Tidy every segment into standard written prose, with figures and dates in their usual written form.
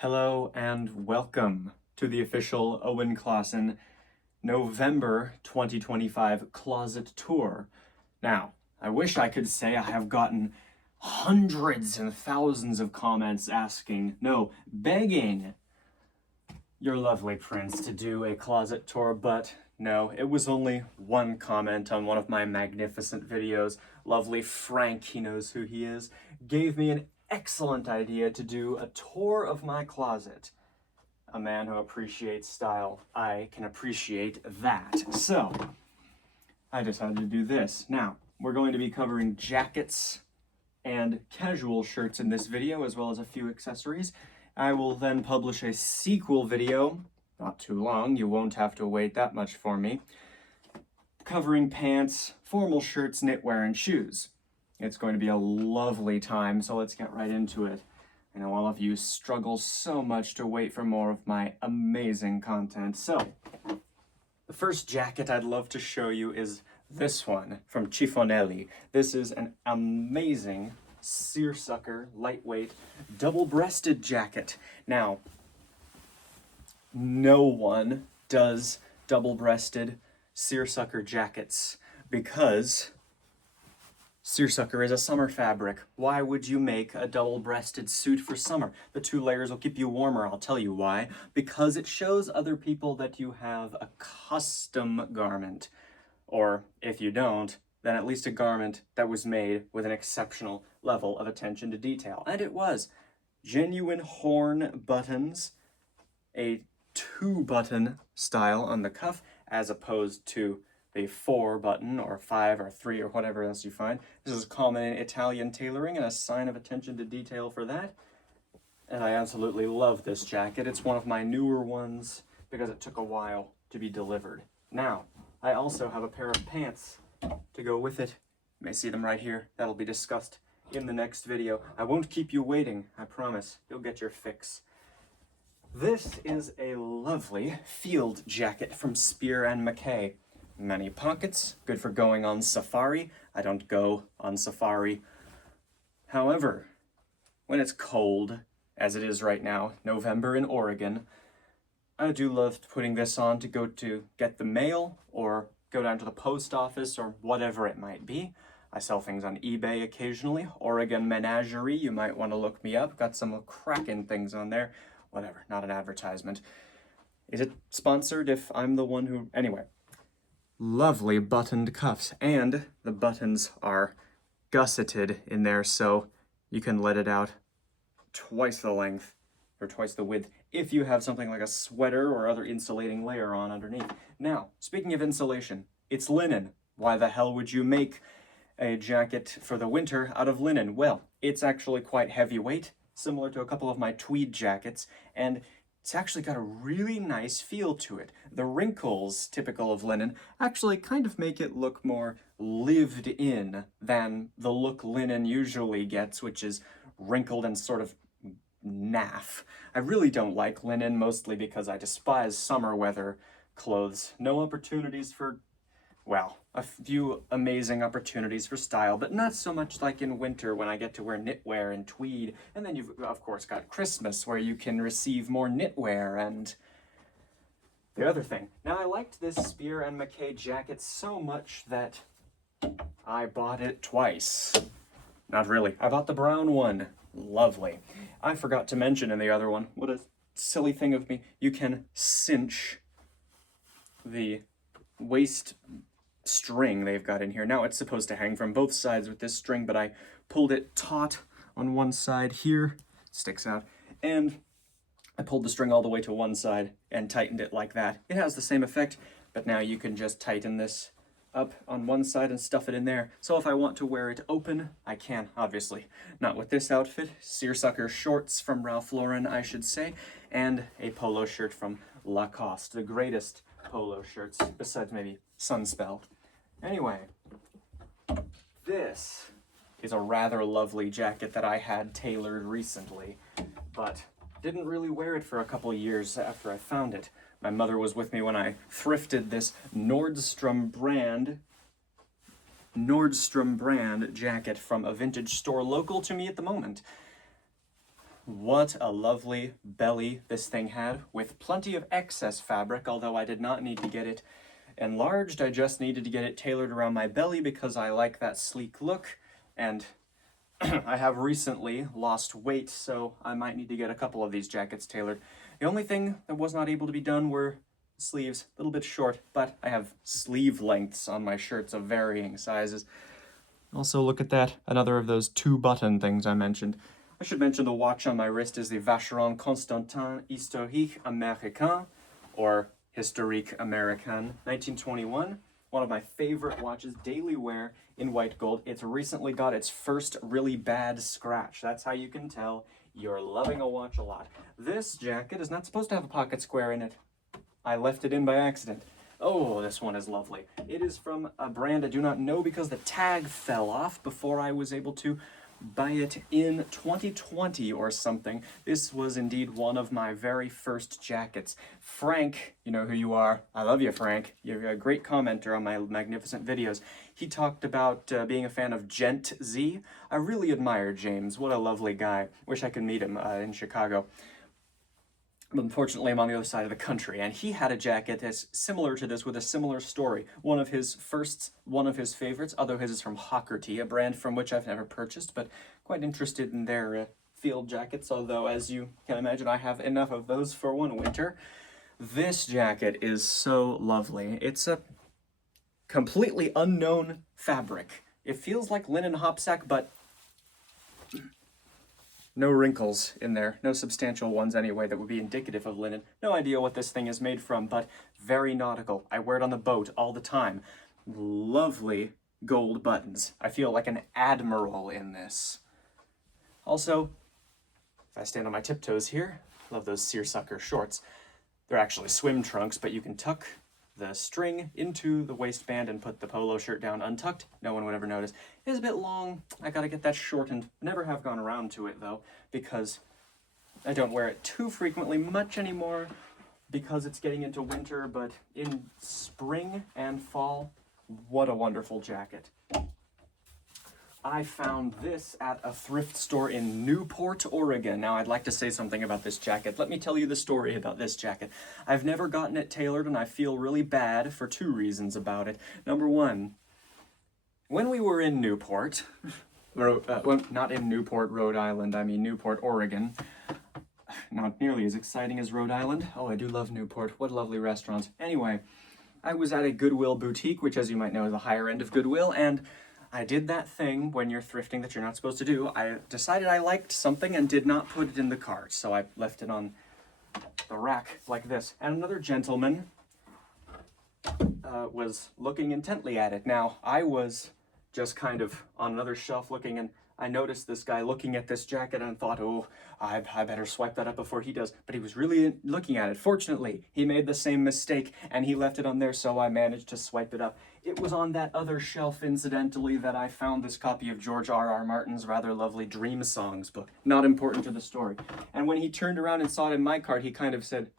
Hello and welcome to the official Owen Clausen November 2025 closet tour. Now, I wish I could say I have gotten hundreds and thousands of comments asking, no, begging your lovely prince to do a closet tour, but no, it was only one comment on one of my magnificent videos. Lovely Frank, he knows who he is, gave me an excellent idea to do a tour of my closet. A man who appreciates style, I can appreciate that. So, I decided to do this. Now, we're going to be covering jackets and casual shirts in this video, as well as a few accessories. I will then publish a sequel video, not too long, you won't have to wait that much for me, covering pants, formal shirts, knitwear, and shoes. It's going to be a lovely time, so let's get right into it. I know all of you struggle so much to wait for more of my amazing content. So, the first jacket I'd love to show you is this one from Cifonelli. This is an amazing seersucker, lightweight, double-breasted jacket. Now, no one does double-breasted seersucker jackets because seersucker is a summer fabric. Why would you make a double-breasted suit for summer? The two layers will keep you warmer, I'll tell you why. Because it shows other people that you have a custom garment. Or, if you don't, then at least a garment that was made with an exceptional level of attention to detail. And it was. Genuine horn buttons, a 2-button style on the cuff, as opposed to the 4-button or 5 or 3 or whatever else you find. This is common in Italian tailoring and a sign of attention to detail for that. And I absolutely love this jacket. It's one of my newer ones because it took a while to be delivered. Now, I also have a pair of pants to go with it. You may see them right here. That'll be discussed in the next video. I won't keep you waiting, I promise. You'll get your fix. This is a lovely field jacket from Spear and Mackay. Many pockets, good for going on safari. I don't go on safari. However, when it's cold, as it is right now, November in Oregon, I do love putting this on to go to get the mail or go down to the post office or whatever it might be. I sell things on eBay occasionally. Oregon Menagerie, you might want to look me up. Got some cracking things on there. Whatever, not an advertisement. Is it sponsored if I'm the one who... Anyway. Lovely buttoned cuffs, and the buttons are gusseted in there, so you can let it out twice the length, or twice the width, if you have something like a sweater or other insulating layer on underneath. Now, speaking of insulation, it's linen. Why the hell would you make a jacket for the winter out of linen? Well, it's actually quite heavyweight, similar to a couple of my tweed jackets, and it's actually got a really nice feel to it. The wrinkles, typical of linen, actually kind of make it look more lived in than the look linen usually gets, which is wrinkled and sort of naff. I really don't like linen, mostly because I despise summer weather clothes. No opportunities for, well, a few amazing opportunities for style, but not so much like in winter when I get to wear knitwear and tweed. And then you've, of course, got Christmas where you can receive more knitwear and the other thing. Now, I liked this Spear and Mackay jacket so much that I bought it twice. Not really. I bought the brown one. Lovely. I forgot to mention in the other one, what a silly thing of me, you can cinch the waist string they've got in here. Now it's supposed to hang from both sides with this string, but I pulled it taut on one side here, sticks out, and I pulled the string all the way to one side and tightened it like that. It has the same effect, but now you can just tighten this up on one side and stuff it in there. So if I want to wear it open, I can, obviously. Not with this outfit. Seersucker shorts from Ralph Lauren, I should say, and a polo shirt from Lacoste, the greatest polo shirts, besides maybe Sunspell. Anyway, this is a rather lovely jacket that I had tailored recently, but didn't really wear it for a couple years after I found it. My mother was with me when I thrifted this Nordstrom brand jacket from a vintage store local to me at the moment. What a lovely belly this thing had, with plenty of excess fabric, although I did not need to get it enlarged. I just needed to get it tailored around my belly because I like that sleek look, and I have recently lost weight, so I might need to get a couple of these jackets tailored. The only thing that was not able to be done were sleeves, a little bit short, but I have sleeve lengths on my shirts of varying sizes. Also, look at that, another of those 2-button things I mentioned. I should mention the watch on my wrist is the Vacheron Constantin Historique Américain, or Historique Américain, 1921. One of my favorite watches, daily wear in white gold. It's recently got its first really bad scratch. That's how you can tell you're loving a watch a lot. This jacket is not supposed to have a pocket square in it. I left it in by accident. Oh, this one is lovely. It is from a brand I do not know because the tag fell off before I was able to buy it in 2020 or something. This was indeed one of my very first jackets. Frank, you know who you are. I love you, Frank. You're a great commenter on my magnificent videos. He talked about being a fan of Gent Z. I really admire James. What a lovely guy. Wish I could meet him in Chicago. But unfortunately, I'm on the other side of the country, and he had a jacket that's similar to this with a similar story. One of his favorites, although his is from Hockerty, a brand from which I've never purchased, but quite interested in their field jackets, although, as you can imagine, I have enough of those for one winter. This jacket is so lovely. It's a completely unknown fabric. It feels like linen hopsack, but no wrinkles in there, no substantial ones anyway that would be indicative of linen. No idea what this thing is made from, but very nautical. I wear it on the boat all the time. Lovely gold buttons. I feel like an admiral in this. Also, if I stand on my tiptoes here, love those seersucker shorts. They're actually swim trunks, but you can tuck the string into the waistband and put the polo shirt down untucked. No one would ever notice. It is a bit long. I gotta get that shortened. Never have gone around to it though, because I don't wear it too frequently much anymore because it's getting into winter, but in spring and fall, what a wonderful jacket. I found this at a thrift store in Newport, Oregon. Now, I'd like to say something about this jacket. Let me tell you the story about this jacket. I've never gotten it tailored, and I feel really bad for 2 reasons about it. Number one, when we were in Newport, not in Newport, Rhode Island, I mean Newport, Oregon. Not nearly as exciting as Rhode Island. Oh, I do love Newport. What lovely restaurants. Anyway, I was at a Goodwill boutique, which, as you might know, is the higher end of Goodwill, and I did that thing when you're thrifting that you're not supposed to do. I decided I liked something and did not put it in the cart, so I left it on the rack like this. And another gentleman was looking intently at it. Now, I was just kind of on another shelf looking, and I noticed this guy looking at this jacket and thought, oh, I better swipe that up before he does. But he was really looking at it. Fortunately, he made the same mistake, and he left it on there, so I managed to swipe it up. It was on that other shelf, incidentally, that I found this copy of George R.R. Martin's rather lovely Dream Songs book. Not important to the story. And when he turned around and saw it in my cart, he kind of said,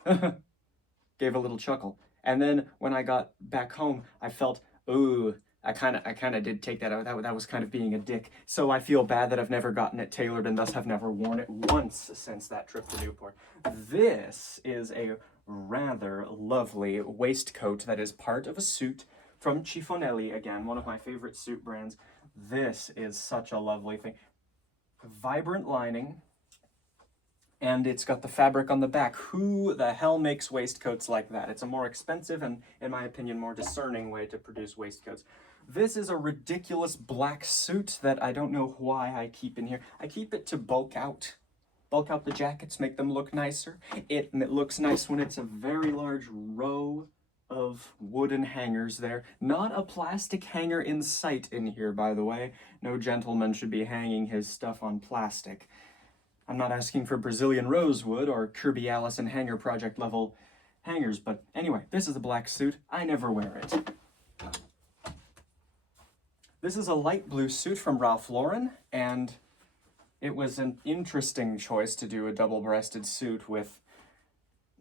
gave a little chuckle. And then when I got back home, I felt, ooh, I kind of did take that out. That was kind of being a dick. So I feel bad that I've never gotten it tailored and thus have never worn it once since that trip to Newport. This is a rather lovely waistcoat that is part of a suit from Cifonelli, again, one of my favorite suit brands. This is such a lovely thing. Vibrant lining, and it's got the fabric on the back. Who the hell makes waistcoats like that? It's a more expensive and, in my opinion, more discerning way to produce waistcoats. This is a ridiculous black suit that I don't know why I keep in here. I keep it to bulk out the jackets, make them look nicer. It looks nice when it's a very large row of wooden hangers there. Not a plastic hanger in sight in here, by the way. No gentleman should be hanging his stuff on plastic. I'm not asking for Brazilian rosewood or Kirby Allison Hanger Project level hangers, but anyway, this is a black suit. I never wear it. This is a light blue suit from Ralph Lauren, and it was an interesting choice to do a double-breasted suit with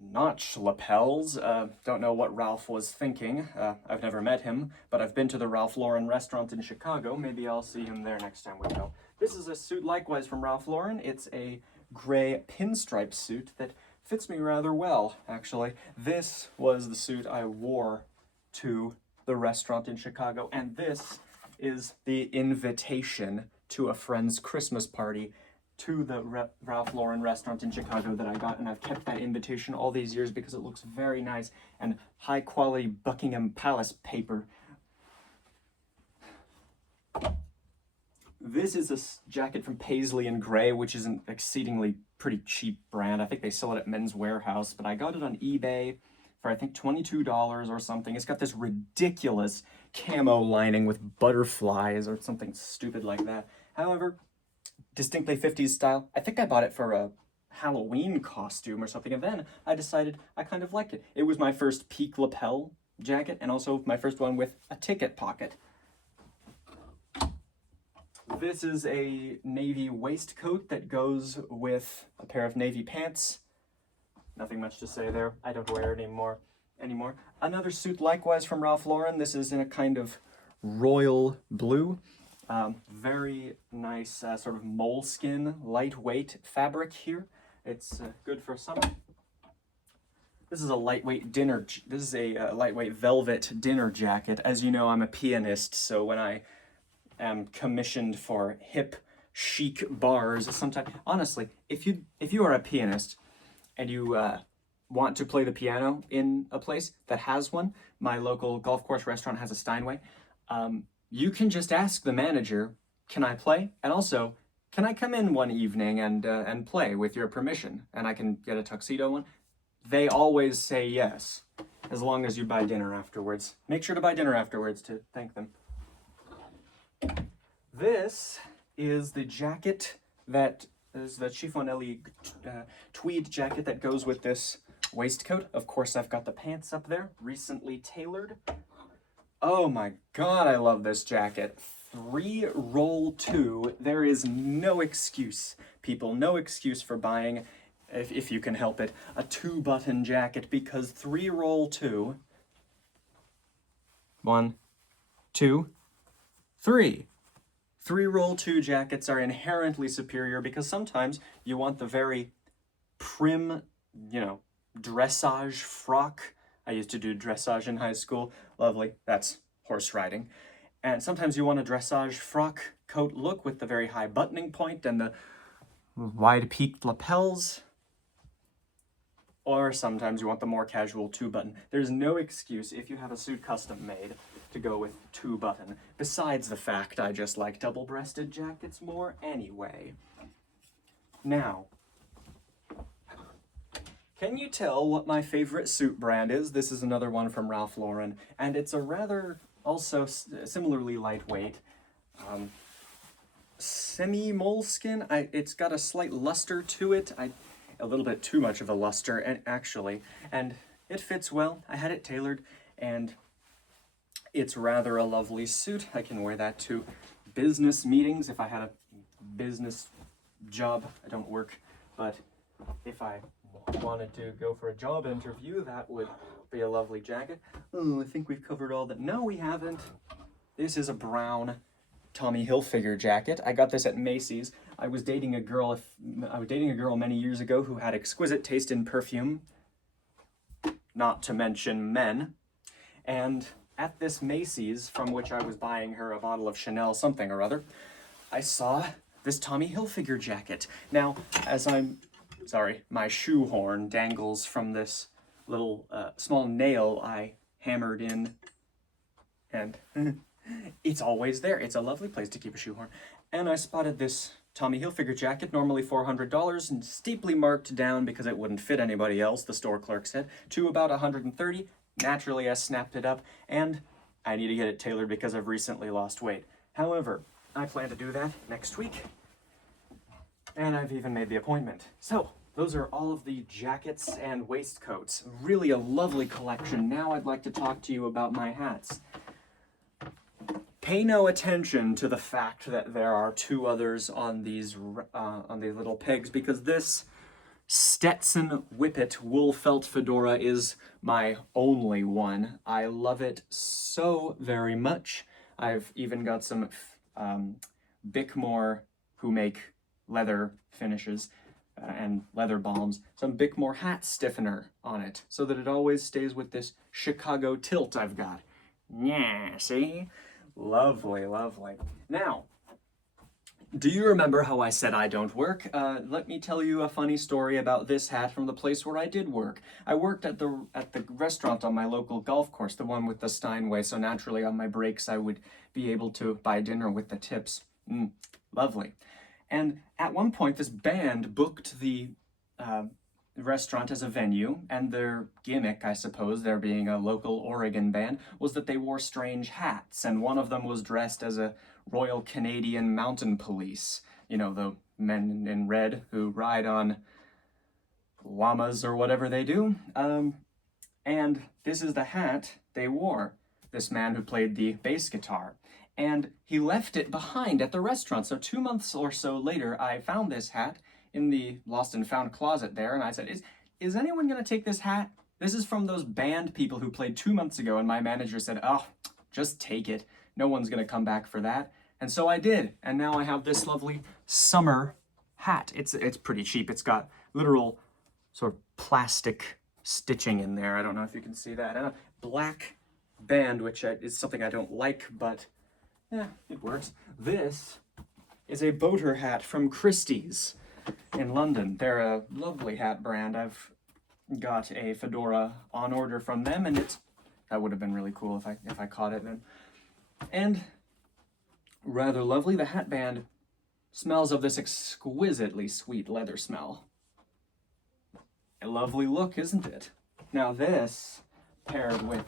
notch lapels. Don't know what Ralph was thinking. I've never met him, but I've been to the Ralph Lauren restaurant in Chicago. Maybe I'll see him there next time we go. This is a suit likewise from Ralph Lauren. It's a gray pinstripe suit that fits me rather well, actually. This was the suit I wore to the restaurant in Chicago, and this is the invitation to a friend's Christmas party to the Ralph Lauren restaurant in Chicago that I got, and I've kept that invitation all these years because it looks very nice and high quality Buckingham Palace paper. This is a jacket from Paisley and Gray, which is an exceedingly pretty cheap brand. I think they sell it at Men's Warehouse, but I got it on eBay for I think $22 or something. It's got this ridiculous camo lining with butterflies or something stupid like that. However, distinctly 50s style. I think I bought it for a Halloween costume or something, and then I decided I kind of liked it. It was my first peak lapel jacket, and also my first one with a ticket pocket. This is a navy waistcoat that goes with a pair of navy pants. Nothing much to say there. I don't wear it anymore. Another suit likewise from Ralph Lauren. This is in a kind of royal blue. Very nice sort of moleskin, lightweight fabric here. It's good for summer. This is a lightweight lightweight velvet dinner jacket. As you know, I'm a pianist, so when I am commissioned for hip, chic bars, sometimes, honestly, if you are a pianist and you want to play the piano in a place that has one, my local golf course restaurant has a Steinway, you can just ask the manager, can I play? And also, can I come in one evening and play with your permission? And I can get a tuxedo one. They always say yes, as long as you buy dinner afterwards. Make sure to buy dinner afterwards to thank them. This is the jacket that is the chiffonelli tweed jacket that goes with this waistcoat. Of course, I've got the pants up there, recently tailored. Oh my God, I love this jacket. 3 roll 2. There is no excuse, people, no excuse for buying, if you can help it, a 2-button jacket, because 3 roll 2. 1, 2, 3. 3 roll 2 jackets are inherently superior because sometimes you want the very prim, dressage frock. I used to do dressage in high school. Lovely. That's horse riding. And sometimes you want a dressage frock coat look with the very high buttoning point and the wide peaked lapels. Or sometimes you want the more casual 2-button. There's no excuse if you have a suit custom made to go with 2-button. Besides the fact I just like double-breasted jackets more anyway. Now, can you tell what my favorite suit brand is? This is another one from Ralph Lauren, and it's a rather also similarly lightweight semi-moleskin. It's got a slight luster to it. A little bit too much of a luster, and it fits well. I had it tailored, and it's rather a lovely suit. I can wear that to business meetings if I had a business job. I don't work, but if I wanted to go for a job interview, that would be a lovely jacket. Oh, I think we've covered all that. No, we haven't. This is a brown Tommy Hilfiger jacket. I got this at Macy's. I was dating a girl many years ago who had exquisite taste in perfume, not to mention men. And at this Macy's, from which I was buying her a bottle of Chanel something or other, I saw this Tommy Hilfiger jacket. Now, my shoehorn dangles from this little small nail I hammered in, and it's always there. It's a lovely place to keep a shoehorn. And I spotted this Tommy Hilfiger jacket, normally $400, and steeply marked down because it wouldn't fit anybody else, the store clerk said, to about $130. Naturally, I snapped it up, and I need to get it tailored because I've recently lost weight. However, I plan to do that next week, and I've even made the appointment. So, those are all of the jackets and waistcoats. Really a lovely collection. Now I'd like to talk to you about my hats. Pay no attention to the fact that there are 2 others on these little pegs, because this Stetson Whippet wool felt fedora is my only one. I love it so very much. I've even got some Bickmore, who make leather finishes, and leather balms, some Bickmore hat stiffener on it, so that it always stays with this Chicago tilt I've got. Yeah, see? Lovely, lovely. Now, do you remember how I said I don't work? Let me tell you a funny story about this hat from the place where I did work. I worked at the restaurant on my local golf course, the one with the Steinway, so naturally on my breaks I would be able to buy dinner with the tips. Lovely. And at one point this band booked the restaurant as a venue, and their gimmick, I suppose, there being a local Oregon band, was that they wore strange hats, and one of them was dressed as a Royal Canadian Mountain Police. You know, the men in red who ride on llamas or whatever they do. And this is the hat they wore, this man who played the bass guitar. And he left it behind at the restaurant, so 2 months or so later, I found this hat in the lost and found closet there, and I said, is anyone gonna take this hat? This is from those band people who played 2 months ago, and my manager said, oh, just take it. No one's gonna come back for that. And so I did, and now I have this lovely summer hat. It's pretty cheap. It's got literal sort of plastic stitching in there. I don't know if you can see that. And a black band, which is something I don't like, but yeah, it works. This is a boater hat from Christie's in London. They're a lovely hat brand. I've got a fedora on order from them, and that would have been really cool if I caught it then. And rather lovely, the hat band smells of this exquisitely sweet leather smell. A lovely look, isn't it? Now this, paired with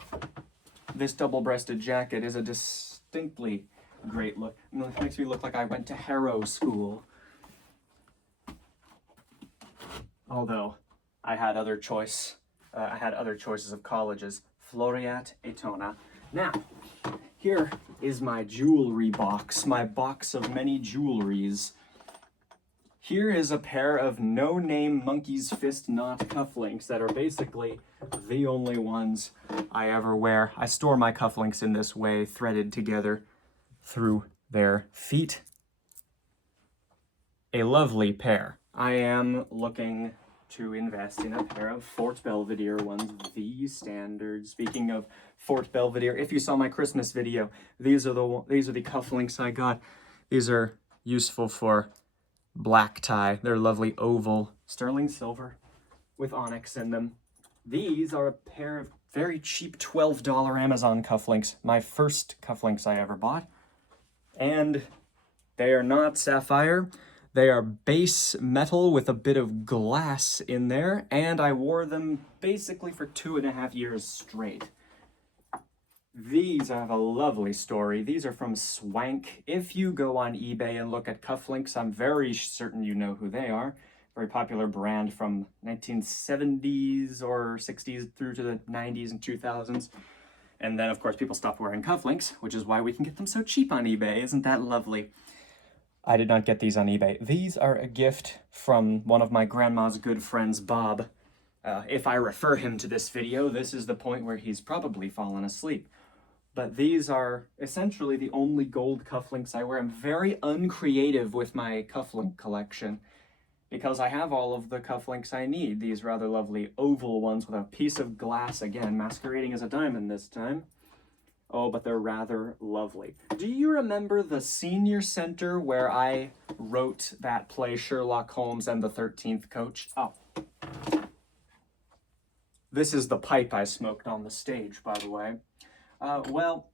this double-breasted jacket, is a distinctly great look. It makes me look like I went to Harrow School. Although I had other choices of colleges, Floreat, Etona. Now, here is my jewelry box, my box of many jewelries. Here is a pair of no-name monkey's fist knot cufflinks that are basically the only ones I ever wear. I store my cufflinks in this way, threaded together through their feet. A lovely pair. I am looking to invest in a pair of Fort Belvedere ones, the standard. Speaking of Fort Belvedere, if you saw my Christmas video, these are the cufflinks I got. These are useful for black tie. They're lovely oval, sterling silver with onyx in them. These are a pair of very cheap $12 Amazon cufflinks, my first cufflinks I ever bought. And they are not sapphire. They are base metal with a bit of glass in there, and I wore them basically for 2.5 years straight. These have a lovely story. These are from Swank. If you go on eBay and look at cufflinks, I'm very certain you know who they are. Very popular brand from 1970s or 60s through to the 90s and 2000s. And then, of course, people stopped wearing cufflinks, which is why we can get them so cheap on eBay. Isn't that lovely? I did not get these on eBay. These are a gift from one of my grandma's good friends, Bob. If I refer him to this video, this is the point where he's probably fallen asleep. But these are essentially the only gold cufflinks I wear. I'm very uncreative with my cufflink collection because I have all of the cufflinks I need. These rather lovely oval ones with a piece of glass, again, masquerading as a diamond this time. Oh, but they're rather lovely. Do you remember the senior center where I wrote that play, Sherlock Holmes and the 13th Coach? Oh. This is the pipe I smoked on the stage, by the way. Well,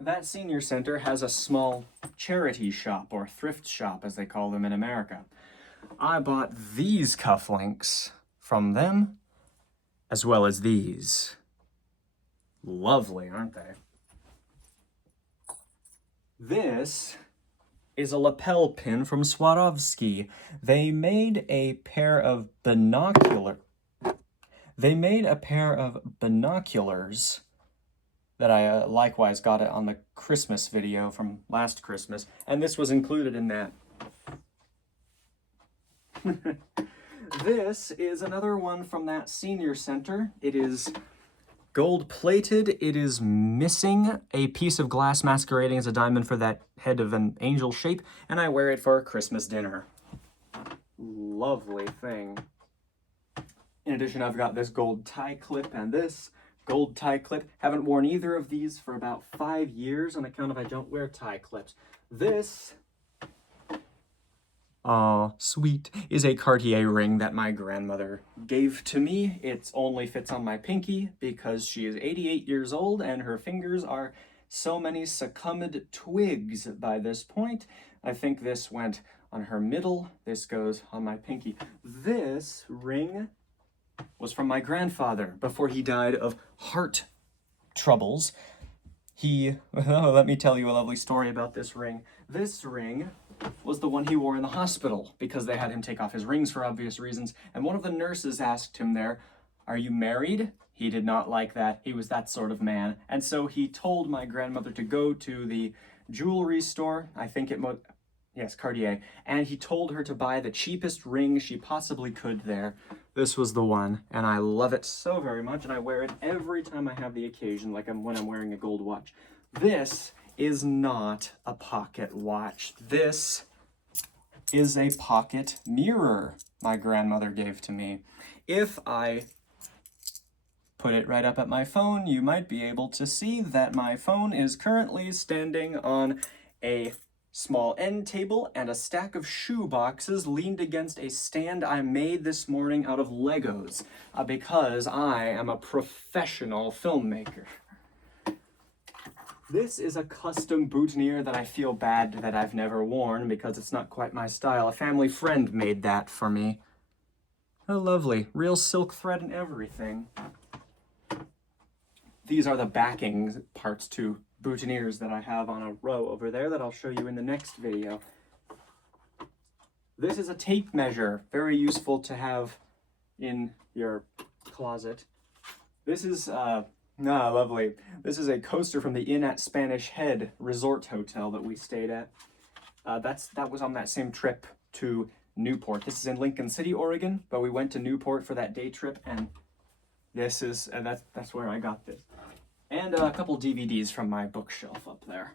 that senior center has a small charity shop, or thrift shop, as they call them in America. I bought these cufflinks from them, as well as these. Lovely, aren't they? This is a lapel pin from Swarovski. They made a pair of binoculars that I likewise got it on the Christmas video from last Christmas, and this was included in that. This is another one from that senior center. It is gold-plated. It is missing a piece of glass masquerading as a diamond for that head of an angel shape, and I wear it for Christmas dinner. lovely thing. In addition, I've got this gold tie clip and this gold tie clip. Haven't worn either of these for about 5 years on account of I don't wear tie clips. This, aw, sweet, is a Cartier ring that my grandmother gave to me. It only fits on my pinky because she is 88 years old and her fingers are so many succumbed twigs by this point. I think this went on her middle. This goes on my pinky. This ring was from my grandfather before he died of heart troubles. Let me tell you a lovely story about this ring. This ring was the one he wore in the hospital because they had him take off his rings for obvious reasons. And one of the nurses asked him there, "Are you married?" He did not like that. He was that sort of man. And so he told my grandmother to go to the jewelry store. I think yes, Cartier. And he told her to buy the cheapest ring she possibly could there. This was the one, and I love it so very much, and I wear it every time I have the occasion, like when I'm wearing a gold watch. This is not a pocket watch. This is a pocket mirror my grandmother gave to me. If I put it right up at my phone, you might be able to see that my phone is currently standing on a small end table and a stack of shoe boxes leaned against a stand I made this morning out of Legos because I am a professional filmmaker. This is a custom boutonniere that I feel bad that I've never worn because it's not quite my style. A family friend made that for me. Oh, lovely. Real silk thread and everything. These are the backing parts to boutonnieres that I have on a row over there that I'll show you in the next video. This is a tape measure, very useful to have in your closet. This is, lovely. This is a coaster from the Inn at Spanish Head Resort Hotel that we stayed at. That was on that same trip to Newport. This is in Lincoln City, Oregon, but we went to Newport for that day trip, and this is, that's where I got this. And a couple DVDs from my bookshelf up there.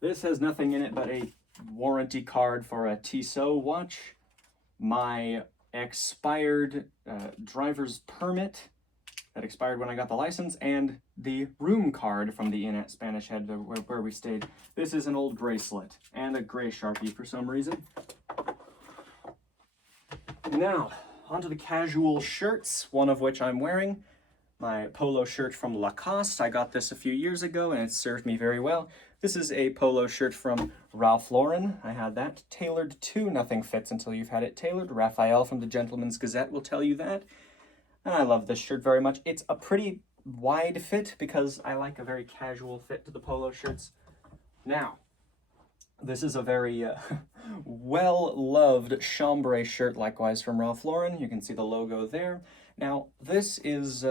This has nothing in it but a warranty card for a Tissot watch, my expired driver's permit that expired when I got the license, and the room card from the Inn at Spanish Head where we stayed. This is an old bracelet and a gray Sharpie for some reason. Now, onto the casual shirts, one of which I'm wearing. My polo shirt from Lacoste. I got this a few years ago and it served me very well. This is a polo shirt from Ralph Lauren. I had that tailored too. Nothing fits until you've had it tailored. Raphael from the Gentleman's Gazette will tell you that. And I love this shirt very much. It's a pretty wide fit because I like a very casual fit to the polo shirts. Now, this is a very well-loved chambray shirt, likewise from Ralph Lauren. You can see the logo there. Now, this is,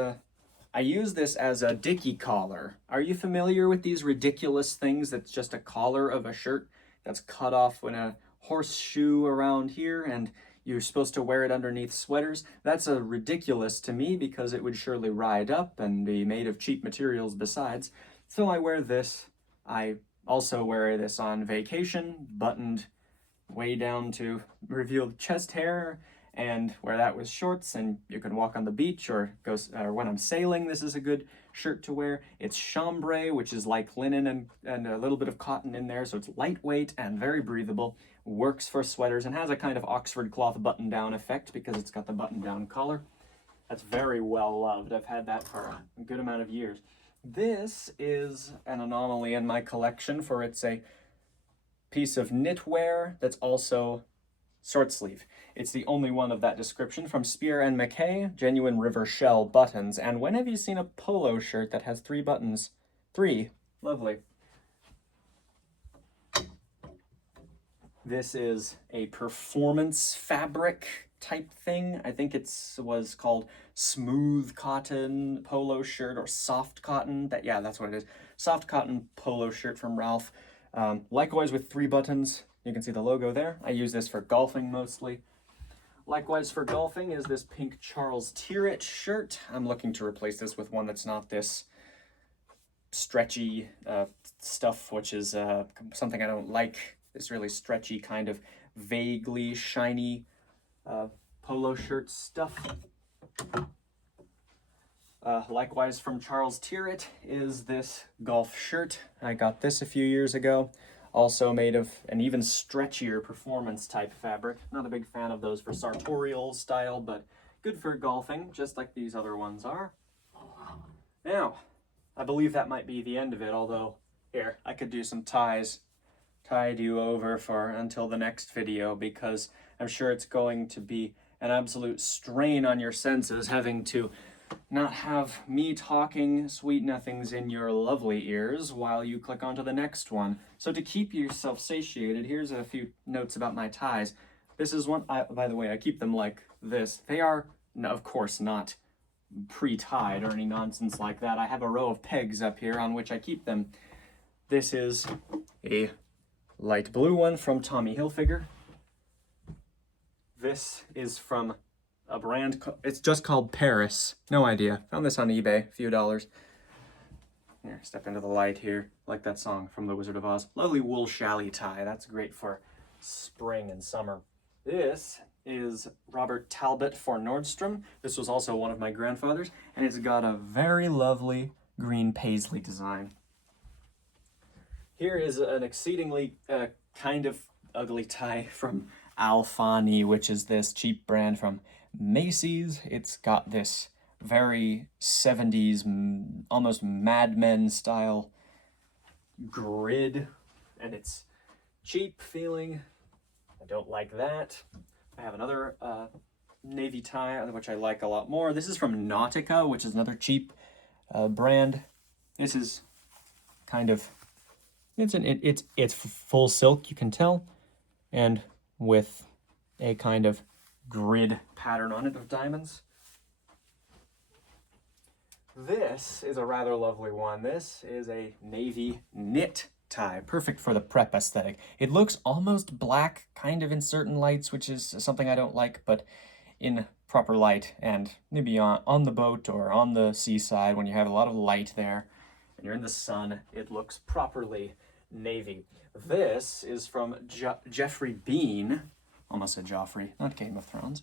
I use this as a dickie collar. Are you familiar with these ridiculous things that's just a collar of a shirt that's cut off in a horseshoe around here and you're supposed to wear it underneath sweaters? That's ridiculous to me because it would surely ride up and be made of cheap materials besides. So I wear this. I also wear this on vacation, buttoned way down to reveal the chest hair, and wear that with shorts, and you can walk on the beach or when I'm sailing, this is a good shirt to wear. It's chambray, which is like linen and a little bit of cotton in there, so it's lightweight and very breathable. Works for sweaters and has a kind of Oxford cloth button-down effect because it's got the button-down collar. That's very well loved. I've had that for a good amount of years. This is an anomaly in my collection, for it's a piece of knitwear that's also short sleeve. It's the only one of that description from Spear and Mackay, genuine river shell buttons. And when have you seen a polo shirt that has 3 buttons? 3. Lovely. This is a performance fabric type thing. I think was called smooth cotton polo shirt or soft cotton. That's what it is. Soft cotton polo shirt from Ralph. Likewise with 3 buttons. You can see the logo there. I use this for golfing mostly. Likewise for golfing is this pink Charles Tyrrell shirt. I'm looking to replace this with one that's not this stretchy stuff, which is something I don't like. This really stretchy kind of vaguely shiny polo shirt stuff. Likewise from Charles Tyrwhitt is this golf shirt. I got this a few years ago. Also made of an even stretchier performance type fabric. Not a big fan of those for sartorial style, but good for golfing, just like these other ones are. Now, I believe that might be the end of it, although here, I could do some ties. Tide you over for until the next video, because I'm sure it's going to be an absolute strain on your senses having to not have me talking sweet nothings in your lovely ears while you click onto the next one. So to keep yourself satiated, here's a few notes about my ties. This is one, by the way, I keep them like this. They are, no, of course, not pre-tied or any nonsense like that. I have a row of pegs up here on which I keep them. This is a light blue one from Tommy Hilfiger. This is from a brand, it's just called Paris. No idea. Found this on eBay, a few dollars. Here, step into the light here, like that song from The Wizard of Oz. Lovely wool chalet tie. That's great for spring and summer. This is Robert Talbot for Nordstrom. This was also one of my grandfather's, and it's got a very lovely green paisley design. Here is an exceedingly kind of ugly tie from Alfani, which is this cheap brand from Macy's. It's got this very 70s, almost Mad Men style grid, and it's cheap feeling. I don't like that. I have another navy tie, which I like a lot more. This is from Nautica, which is another cheap brand. This is kind of, it's full silk, you can tell, and with a kind of grid pattern on it of diamonds. This is a rather lovely one. This is a navy knit tie, perfect for the prep aesthetic. It looks almost black, kind of in certain lights, which is something I don't like, but in proper light and maybe on the boat or on the seaside when you have a lot of light there and you're in the sun, it looks properly navy. This is from Jeffrey Bean. Almost said Joffrey, not Game of Thrones.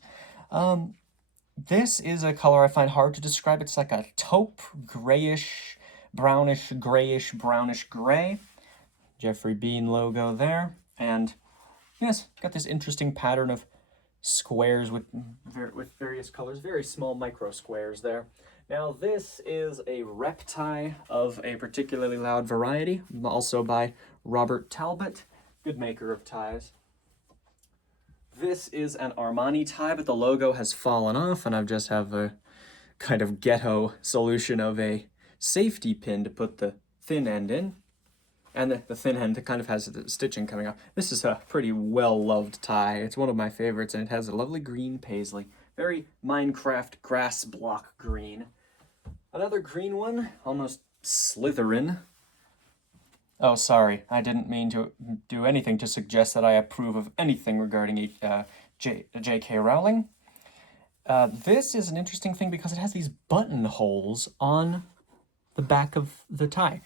This is a color I find hard to describe. It's like a taupe, grayish, brownish, grayish, brownish gray. Jeffrey Bean logo there. And yes, got this interesting pattern of squares with various colors, very small micro squares there. Now this is a rep tie of a particularly loud variety, also by Robert Talbot, good maker of ties. This is an Armani tie, but the logo has fallen off, and I just have a kind of ghetto solution of a safety pin to put the thin end in. And the thin end kind of has the stitching coming off. This is a pretty well-loved tie. It's one of my favorites, and it has a lovely green paisley. Very Minecraft grass block green. Another green one, almost Slytherin. Oh, sorry, I didn't mean to do anything to suggest that I approve of anything regarding J.K. Rowling. This is an interesting thing because it has these buttonholes on the back of the tie.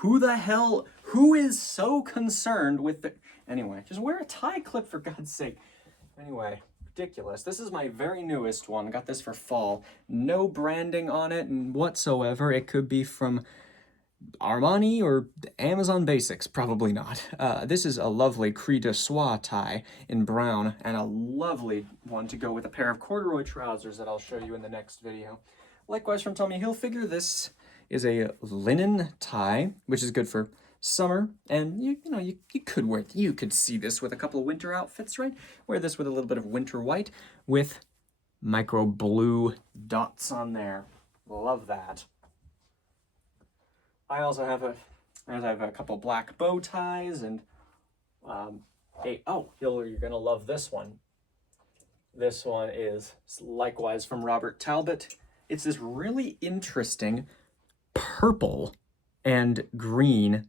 Who is so concerned with the... Anyway, just wear a tie clip for God's sake. Anyway, ridiculous. This is my very newest one. Got this for fall. No branding on it whatsoever. It could be from Armani or Amazon Basics, probably not. This is a lovely Cri de Soie tie in brown, and a lovely one to go with a pair of corduroy trousers that I'll show you in the next video. Likewise from Tommy Hilfiger, this is a linen tie, which is good for summer, and you could wear it. You could see this with a couple of winter outfits, right? Wear this with a little bit of winter white with micro blue dots on there. Love that. I also have a couple black bow ties and you're gonna love this one. This one is likewise from Robert Talbot. It's this really interesting purple and green.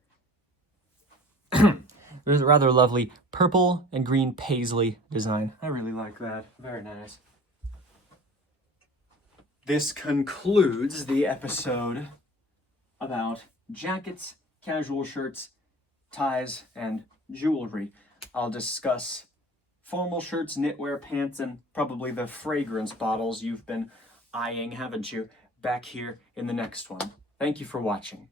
There's a rather lovely purple and green paisley design. I really like that. Very nice. This concludes the episode about jackets, casual shirts, ties, and jewelry. I'll discuss formal shirts, knitwear, pants, and probably the fragrance bottles you've been eyeing, haven't you, back here in the next one. Thank you for watching.